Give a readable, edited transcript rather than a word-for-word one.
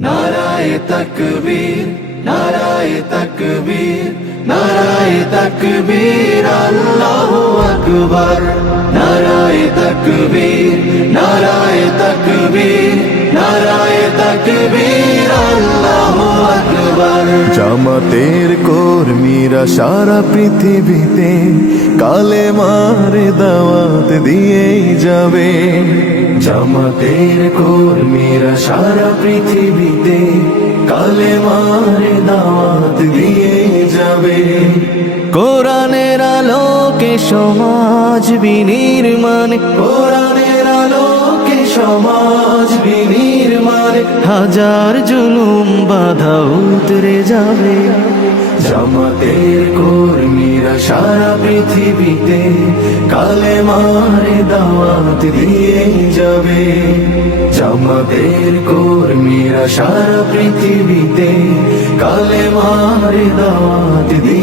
নারায়ে তাকবীর, নারায়ে তাকবীর, নারায়ে তাকবীর, আল্লাহু আকবার। নারায়ে তাকবীর, নারায়ে তাকবীর, নারায়ে তাকবীর, আল্লাহু আকবার। জামাতের কর্মীরা সারা পৃথিবীতে কালেমার দাওয়াত দিয়েই যাবে। জামাতের কর্মীরা সারা পৃথিবীতে কালেমার দাওয়াত দিয়ে যাবে। কোরআনের আলোকে সমাজ বিনির্মাণ, কোরআনের আলোকে সমাজ বিনির্মাণ, হাজার জুলুম বাধা উতরে যাবে। জামাতের কর্মীরা সারা পৃথিবীতে কালেমার দাওয়াত দিয়ে যাবে। জামাতের কর্মীরা সারা পৃথিবীতে কালেমার দাওয়াত দিয়ে